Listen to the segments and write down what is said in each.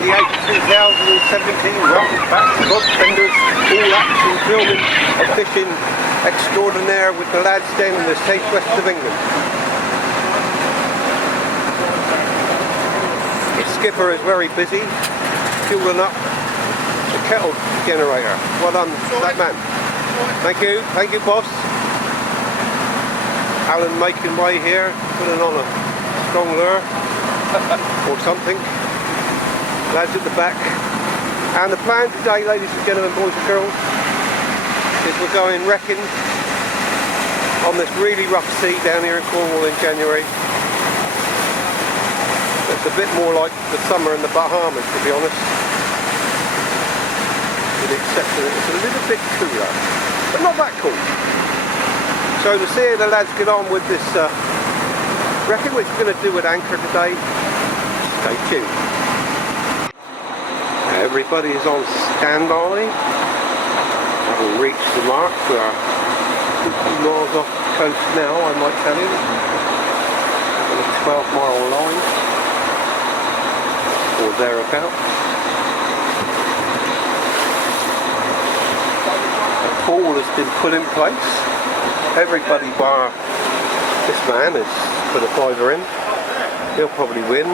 2017. Welcome back to Rodbenders, all action filming of fishing extraordinaire with the lads down in the southwest of England. The skipper is very busy, fueling up the kettle generator. Well done, that man. Thank you, boss. Alan making way here, putting on a strong lure or something. Lads at the back. And the plan today, ladies and gentlemen, boys and girls, is we're going wrecking on this really rough sea down here in Cornwall in January. It's a bit more like the summer in the Bahamas, to be honest, with the exception that it's a little bit cooler, but not that cool. So to see how the lads get on with this wrecking, which we're going to do with anchor today, stay tuned. Everybody is on standby. Having reached the mark. We are 50 miles off the coast now, I might tell you. On a 12-mile line, or thereabouts. A pole has been put in place. Everybody bar this man has put a fiver in. He'll probably win,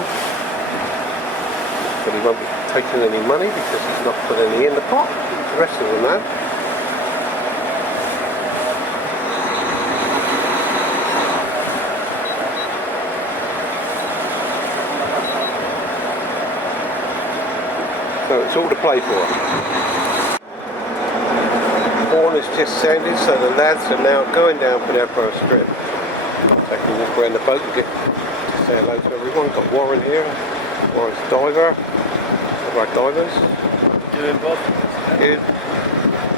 but he won't be taking any money because he's not put any in the pot. The rest of them have. So it's all to play for. Horn is just sounded, so the lads are now going down for their first trip. They can walk around the boat and get to say hello to everyone. Got Warren here. Warren's diver. Our divers. Doing, Bob? Good.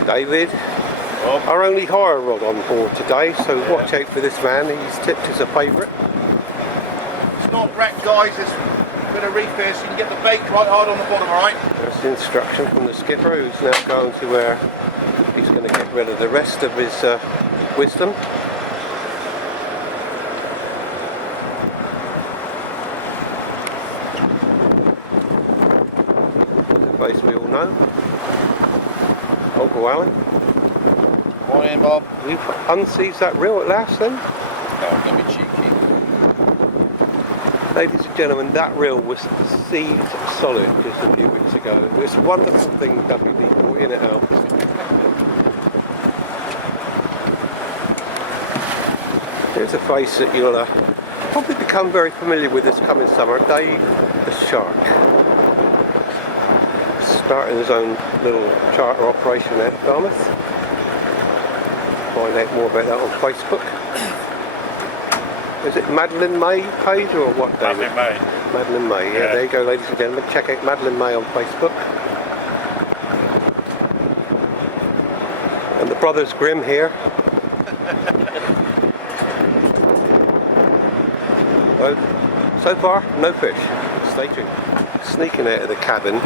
David. Bob. Our only hire rod on board today, so watch out for this man. He's tipped as a favourite. It's not wrecked, guys. It's a bit of reef here, so you can get the bait quite hard on the bottom, alright? There's the instruction from the skipper, who's now going to where he's going to get rid of the rest of his wisdom. Place we all know. Uncle Alan. Morning, Bob. We've unseized that reel at last then. Oh, don't be cheeky. Ladies and gentlemen, that reel was seized solid just a few weeks ago. It's a wonderful thing WD brought in, it helps. Here's a face that you'll probably become very familiar with this coming summer. Dave the Shark. Starting his own little charter operation at Falmouth. Find out more about that on Facebook. Is it Madeline May page or what, David? Madeline May. Madeline May, yeah. There you go, ladies and gentlemen. Check out Madeline May on Facebook. And the Brothers Grimm here. Well, so far, no fish. Stay tuned. Sneaking out of the cabin.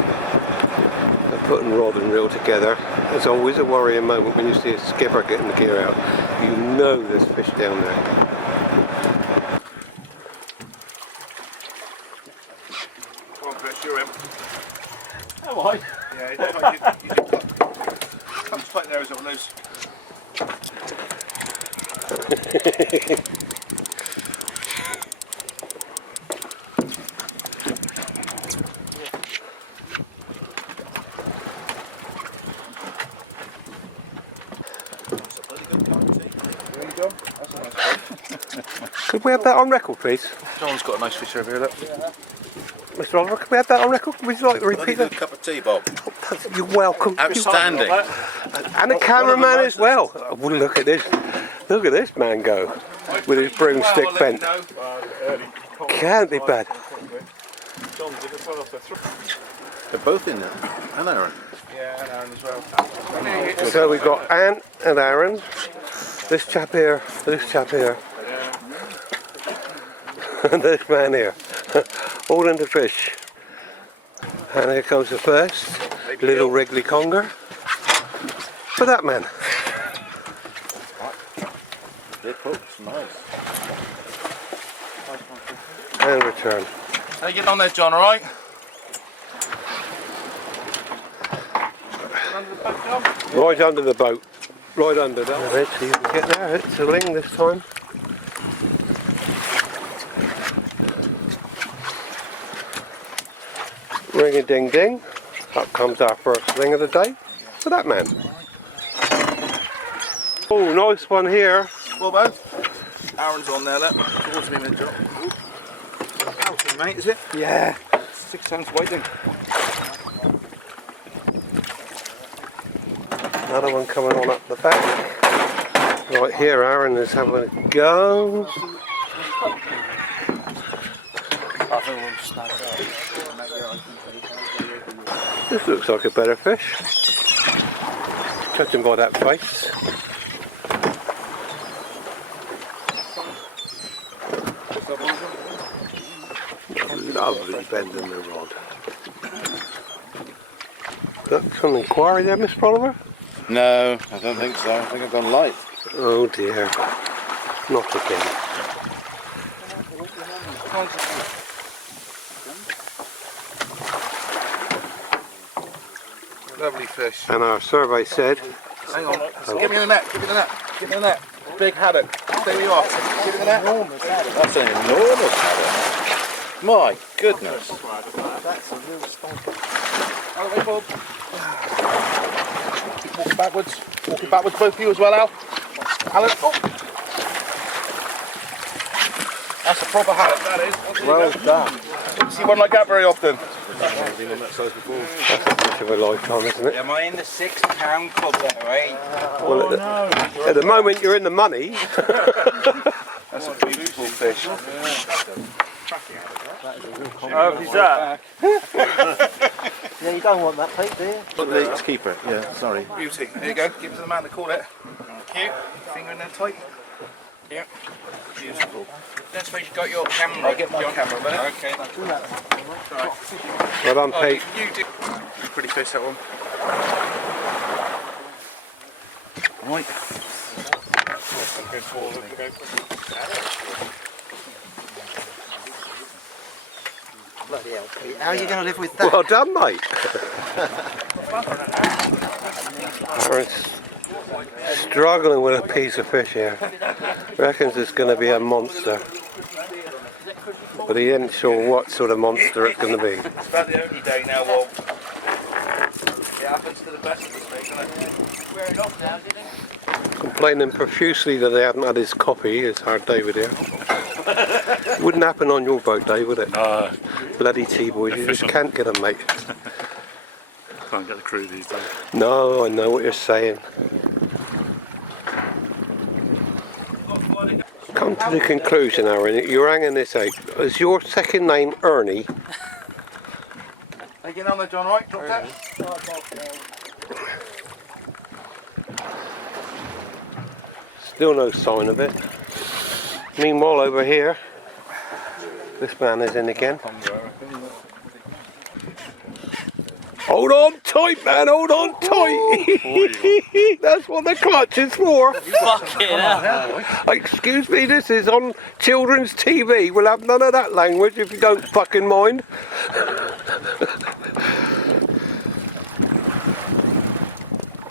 Putting rod and reel together. There's always a worrying moment when you see a skipper getting the gear out. You know there's fish down there. Come on, Chris, you're in. Am I? Yeah, you come straight there as it will loose. Could we have that on record, please? John's got a nice fish over here, look. Mr. Oliver, can we have that on record? Would you like to repeat that? Cup of tea, Bob. You're welcome. Outstanding. And a cameraman as well. Oh, well, look at this. Look at this man go with his broomstick bent. Can't be bad. They're both in there. And Aaron. Yeah, and Aaron as well. So we've got Ant and Aaron. This chap here. And this man here. All into fish. And here comes the first little wriggly conger for that man. They're cooked, nice. And return. How you getting on there, John, alright? under the boat, John? Right under the boat. Right under that. Let's see if we can get there. It's a Ling this time. Ring a ding ding. Up comes our first Ling of the day. For that man. Oh, nice one here. Well, both. Aaron's on there, look. Towards me, mate, John. Ouch, mate, is it? Yeah. 6 ounce whiting. Another one coming on up the back. Right here, Aaron is having a go. This looks like a better fish. Judging by that face. Lovely bend in the rod. Got some inquiry there, Miss Oliver? No, I don't think so. I think I've gone light. Oh dear. Not again. Lovely fish. And our survey said... Hang on. Give me the net. Give me the net. Give me the net. Big haddock. Stay where you are. Give me the net. That's an enormous haddock. My goodness. That's a real stonker. Out of the way, Bob. Keep walking backwards. Walking backwards, both of you as well, Al. Alan. Oh. That's a proper haddock, that is. Well done. Don't see one like that very often. That's a fish of a lifetime, isn't it? Am I in the £6 club there, eh? Well, at the moment you're in the money. That's a beautiful fish. Oh, is that? Yeah, you don't want that, Pete, do you? Let's keep it. Yeah, sorry. Beauty. There you go. Give it to the man that caught it. Thank you. Finger in there tight. Yeah. Beautiful. That's where you got your camera. I'll get my camera a minute. Okay. Well done, Oh, Pete. you do. Pretty fish, that one. Right. Bloody hell, Pete. How are you going to live with that? Well done, mate. Aaron's struggling with a piece of fish here. Reckons it's going to be a monster. But he isn't sure what sort of monster it's going to be. It's about the only day now, well, it happens to the best of us, mate, doesn't it? We're in lockdown, didn't we? Complaining profusely that they haven't had his copy, is hard David here. Wouldn't happen on your boat, Dave, would it? Bloody T-boys, you just can't get them, mate. Can't get the crew these days. No, I know what you're saying. Come to the conclusion, Aaron, you're hanging this out. Is your second name Ernie? How you getting on there, John, right? Drop that? Still no sign of it. Meanwhile, over here, this man is in again. Hold on tight, man, hold on tight. That's what the clutch is for. Fucking hell. Excuse me, this is on children's TV. We'll have none of that language if you don't fucking mind.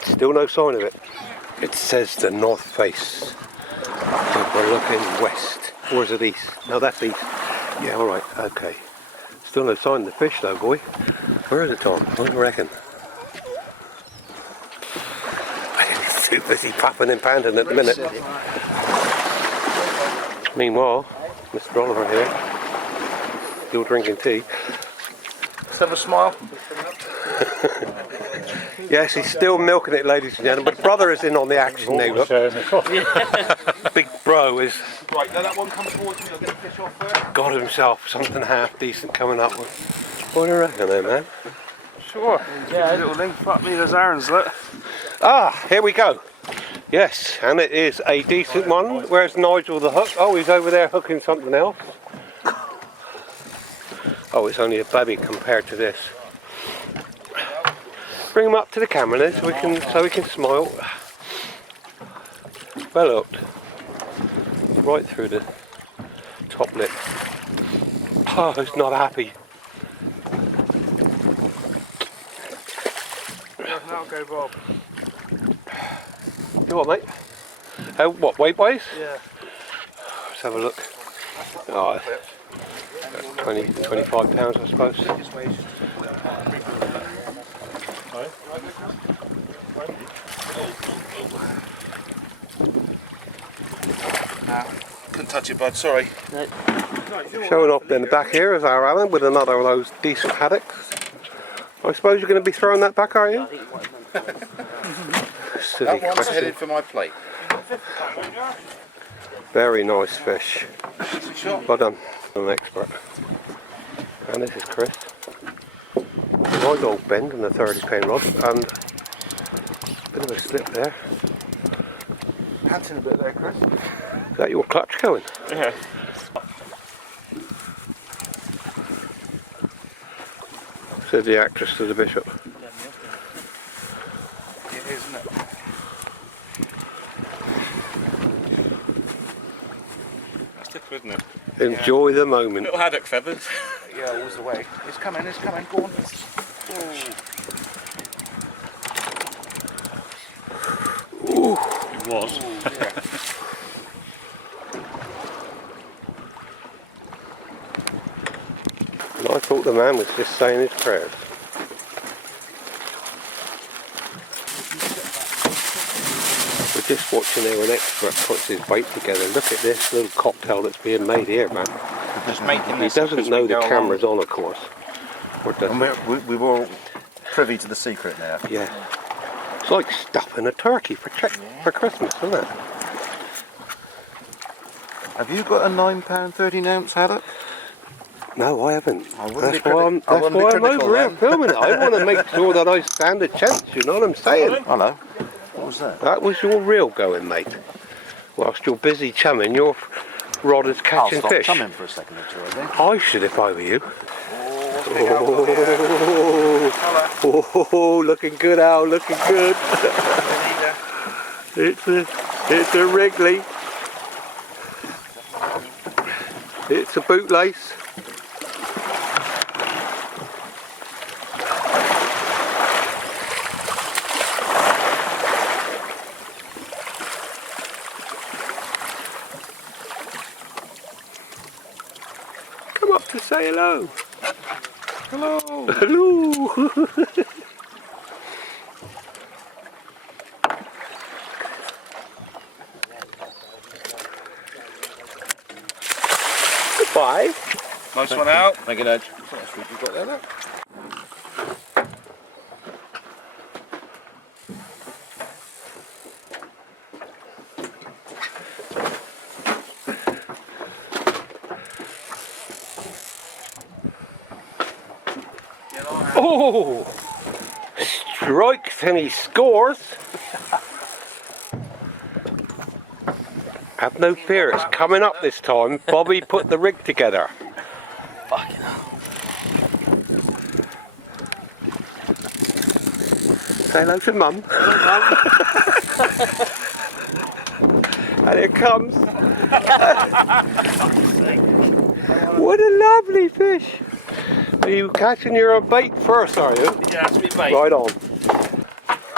Still no sign of it. It says the north face. But we're looking west. Or is it east? No, that's east. Yeah, alright, okay. Still no sign of the fish though, boy. Where is it, Tom? What do you reckon? He's too busy puffing and panting at the minute. Meanwhile, Mr. Oliver here, still drinking tea. Let's have a smile. Yes, he's still milking it, ladies and gentlemen. But brother is in on the action now, look. Big bro is Right, now that one comes towards me, I'll get the fish off first. got himself something half decent coming up with. What do you reckon there, man? Sure. Yeah. Little Ling. Fuck me, there's Aaron's, look. Ah, here we go. Yes, and it is a decent one. Where's Nigel the hook? Oh, he's over there hooking something else. Oh, it's only a baby compared to this. Bring him up to the camera then, so we can smile. Well hooked. Right through the top lip. Oh, he's not happy. That'll go, Bob. You what, mate? Oh, what, weight-wise? Yeah. Let's have a look. Oh, 20, 25 pounds, I suppose. Couldn't touch it, bud, sorry. Showing off in the back here is our Alan with another of those decent haddocks. I suppose you're going to be throwing that back, are you? Silly That one's question. headed for my plate. Very nice fish. Well done. I'm an expert. And this is Chris. Right old bend on the 30p rod and a bit of a slip there. Panting a bit there, Chris. Is that your clutch going? Yeah. Said the actress to the bishop. It is, isn't it? That's different, isn't it? Enjoy the moment. Little haddock feathers. Yeah, all's the way. It's coming, go on. It was. And I thought the man was just saying his prayers. We're just watching how an expert puts his bait together. Look at this little cocktail that's being made here, man. Just making He this. doesn't know the camera's on, of course. Or does And he? we were all privy to the secret now. Yeah. It's like stuffing a turkey for Christmas, isn't it? Have you got a £9 13-ounce haddock? No, I haven't. I wouldn't That's be why I'm, criti- I that's wouldn't be why I'm critical over here then. filming it. I want to make sure that I stand a chance, you know what I'm saying? Hello. What was that? That was your reel going, mate. Whilst you're busy chumming, your rod is I'll catching stop fish. chumming for a second or two, I think. I should if I were you. Oh, looking good, Al, looking good. It's a Wrigley. It's a bootlace. Come up to say hello. Hello. Hello. Goodbye. Nice one out. Thank you, Nudge. You've got there, look. Oh, strikes and he scores. Have no fear, it's coming up this time. Bobby put the rig together. Fucking hell. Say hello to Mum. And here comes. What a lovely fish. Are you catching your bait first, are you? Yeah, that's me, mate. Right on.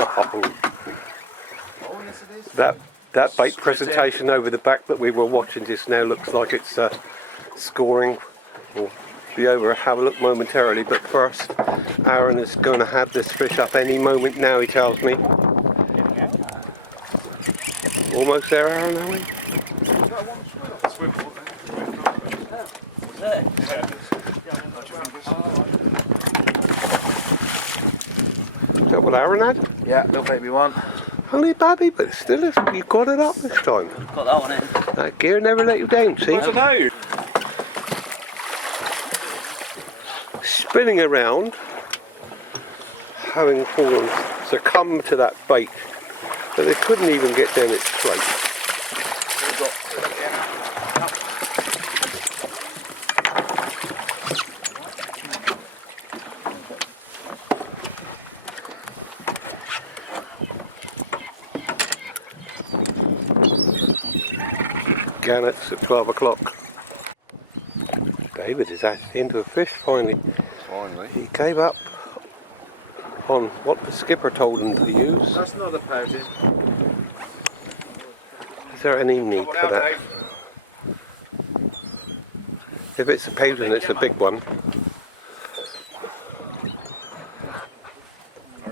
Oh. That bait presentation over the back that we were watching just now looks like it's scoring. We'll be over and have a look momentarily, but first Aaron is going to have this fish up any moment now, he tells me. Almost there, Aaron, are we? Is that what Aaron had? Yeah, little baby one. Only a baby, but still, you got it up this time. Got that one in. That gear never let you down, see? I don't know. Spinning around, having fallen, succumbed to that bait, but they couldn't even get down its throat. Gannets at 12 o'clock. David is actually into a fish finally. Finally. He came up on what the skipper told them to use. That's not a pouting. Is there any need for that? If it's a pouting, it's a big one. I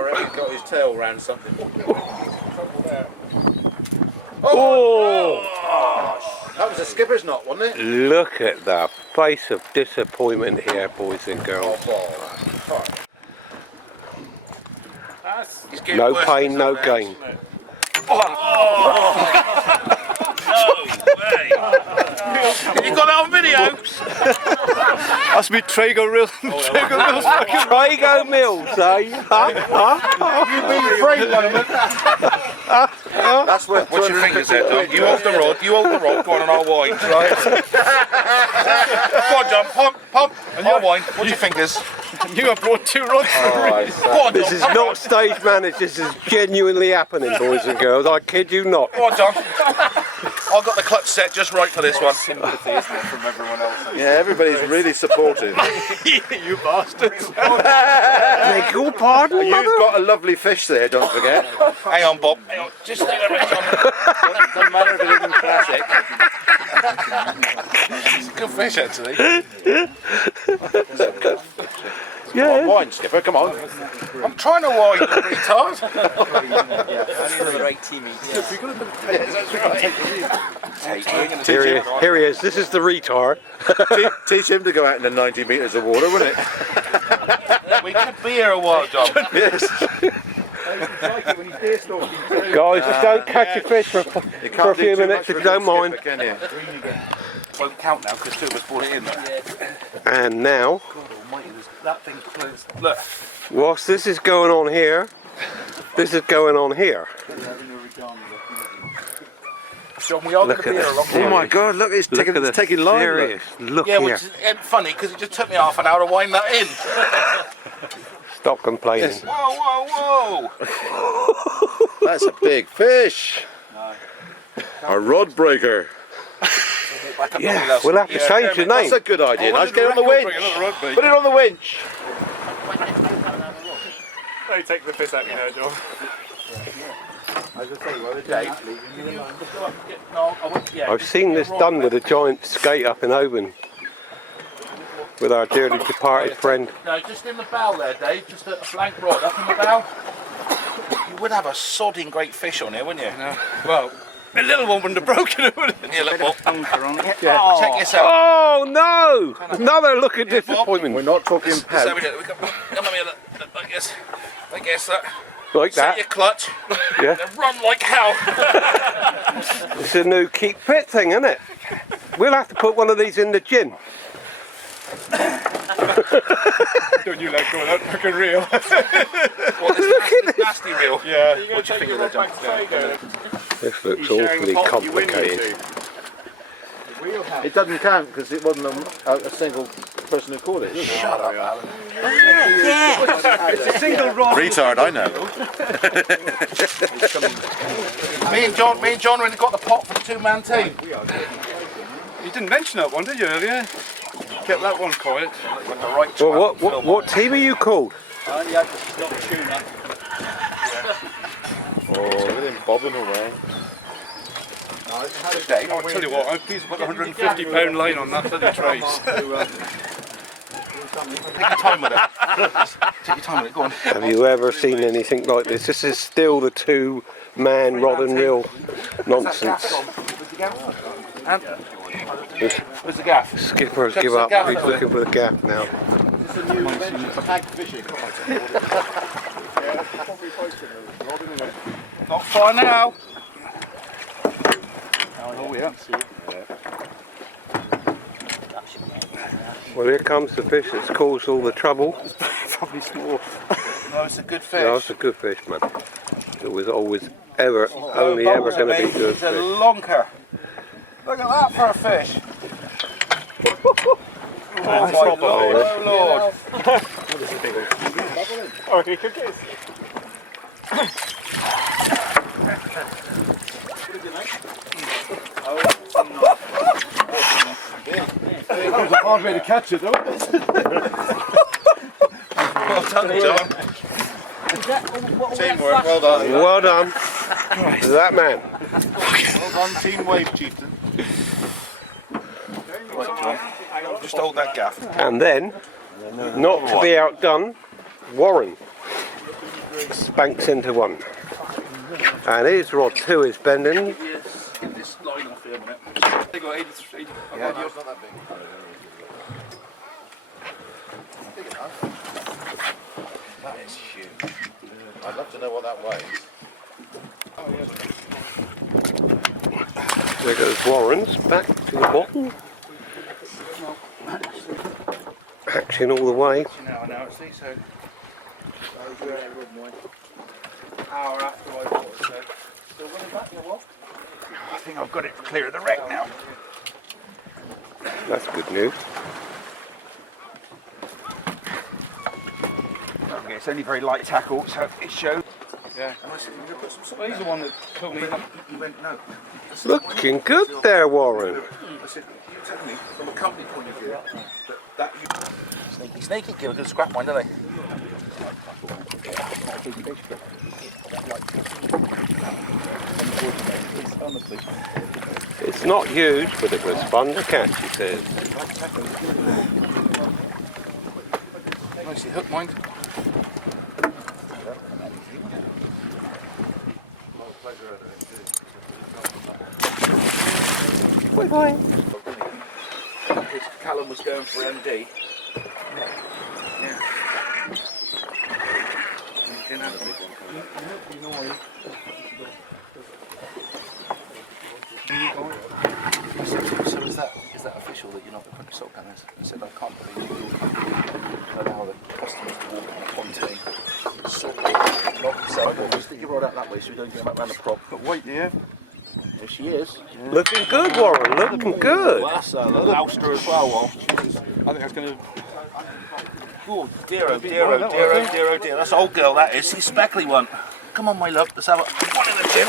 reckon he's got his tail round something. Oh! That was a skipper's knot, wasn't it? Look at the face of disappointment here, boys and girls. No pain, no gain. You got that on video? That's me Trago Mills. Trago Mills, eh? You've been framed by them. That's where. What's your fingers there, Tom? You hold the rod, go on and I'll wind, right? Go on, John, pump, I'll wind. What's your fingers? You have brought 2 rods. Go on, This John, is come not stage managed, this is genuinely happening, boys and girls. I kid you not. Go on, John. I've got the clutch set just right for this one. Sympathy, isn't it, from everyone else? Yeah, everybody's really supportive. You bastards. Beg your pardon, You've mother? got a lovely fish there, don't forget. Hang on, Bob. Hang on. Just stay there, mate, John. Doesn't matter if it isn't classic. It's a good fish, actually. Come on, wine, skipper, come on. I'm trying to wind, you retard. Another 18 meters. Here he is, this is the retard. Teach him to go out in the 90 metres of water, wouldn't it? We could be here a while, John. Yes. Guys, just don't catch your fish for a few minutes if you don't mind. Won't count now because 2 of us brought it in. And now, That thing closed. Look. whilst this is going on here, this is going on here. John, we are going to Look be at here a long this. time. Oh my God, look, it's Look at this taking line. serious. Look Yeah, here. which is funny because it just took me half an hour to wind that in. Stop complaining. Whoa. That's a big fish. A rod breaker. Yeah, we'll have to change the name. That's a good idea. Let's get it on the winch. Put it on the winch. They take the piss out of you now, John. I've seen this done with a giant skate up in Oban with our dearly departed friend. No, just in the bow there, Dave. Just a blank rod up in the bow. You would have a sodding great fish on here, wouldn't you? No. Well, a little one wouldn't have broken it, would it? Yeah, look, Bob. Yeah. Oh. Check this out. Oh no! Another look at disappointment. We're not talking So we pouch. do it. Come on here, look. I guess that. Like Set your that. clutch. Yeah. And run like hell. It's a new keep fit thing, isn't it? We'll have to put one of these in the gin. Don't you like going out like a reel? What, this nasty reel? Yeah. What do you think of that, John? This looks awfully complicated. It doesn't count because it wasn't a single person who caught it. Shut up, Alan. It's a single rod. Retard, I know. Me and John really got the pot for the 2-man team. You didn't mention that one, did you, earlier? Kept that one quiet. With the right Well, what team are you called? I only had to stop the tuna. Oh, look at him bobbing away. Dave. I'll tell you what, I'm pleased to put a £150 line on that bloody trace. Take your time with it. Take your time with it, go on. Have you ever seen anything like this? This is still the 2-man rod and reel nonsense. Where's the gaff? Skippers give up. He's looking for the gap now. It's a new tag fishing. Not far now. Oh, yeah. Well, here comes the fish that's caused all the trouble. Probably small. No, it's a good fish. No, it's a good fish, man. It was always only ever going to be good It's a fish. lonker. Look at that for a fish. Oh my Lord, oh Lord. Oh, he could get it. That was a hard way to catch it, though. Well done, John. Teamwork, well done. Well done. That man. Well done, Team Wave Chieftain. Right, John. Just hold that gaff. And then, not to be outdone, Warren spanks into one. And his rod 2 is bending. Get this line off here a minute. They got 83. Yeah, yours not that big. That is huge. I'd love to know what that weighs. There goes Warren's back to the bottom. Action all the way. Now I know it's so. Hour after I bought it, so still running back or what? I think I've got it clear of the wreck now. That's good news. Okay, it's only very light tackle, so it shows. Yeah. And I said, "You're gonna put some Well, he's the one that told me. He went, no. Looking good there, Warren. I said, you tell me from a company point of view that you. Sneaky, sneaky, give a good scrap mine, don't they? It's not huge, but it was fun to catch, he says. Nicely hooked, mind. Bye bye. Callum was going for MD. Yeah. He didn't have a big one. So is that official that you're not going to put salt down there? I said, I can't believe you allow the customers to walk on a pontoon. Slowly lock yourself off. Stick your rod out that way so we don't get them up around the prop. Got weight here. There she is. Looking good, Warren. Looking good. Well, that's a louster as well, Wal. I think that's going to. Oh, dear, oh, dear, oh, dear, oh, dear, oh, dear. That's an old girl, that is. She's a speckly one. Come on, my love. Let's have one in the gym.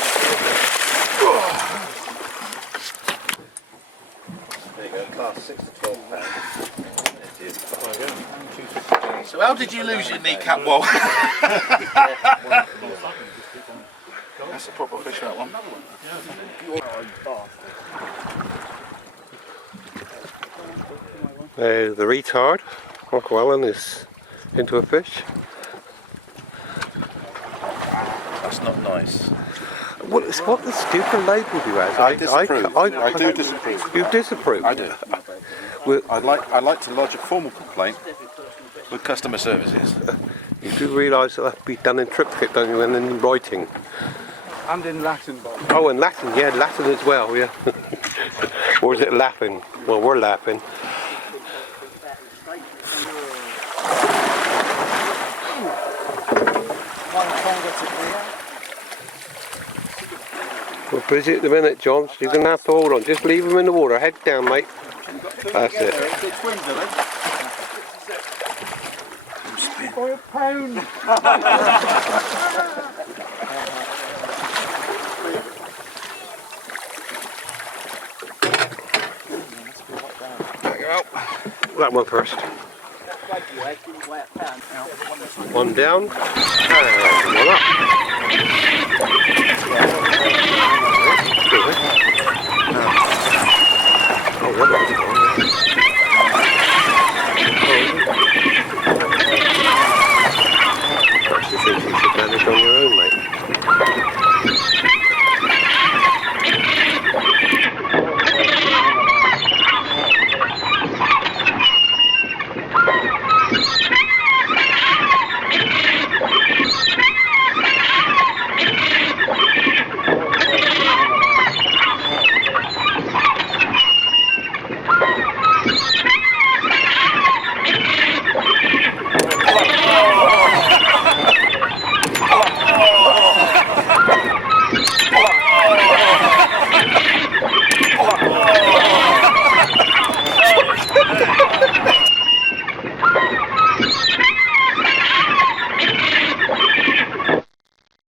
There you go, class 6 to 12 pounds. So how did you lose your kneecap, Wal? That's a proper fish, that one. The retard, Cornwall, is into a fish. That's not nice. Well, it's what the stupid label you has. I disapprove. I do disapprove. disapprove. You disapprove. I do. Well, I'd like to lodge a formal complaint with customer services. you do realise that that have to be done in triplicate, don't you, and then in writing. And in Latin, Bob. Oh, and Latin, yeah, Latin as well, yeah. Or is it laughing? Well, we're laughing. We're busy at the minute, John, so you're going to have to hold on. Just leave them in the water. Head down, mate. That's it. For a pound. That one first. One down. And one up. Oh,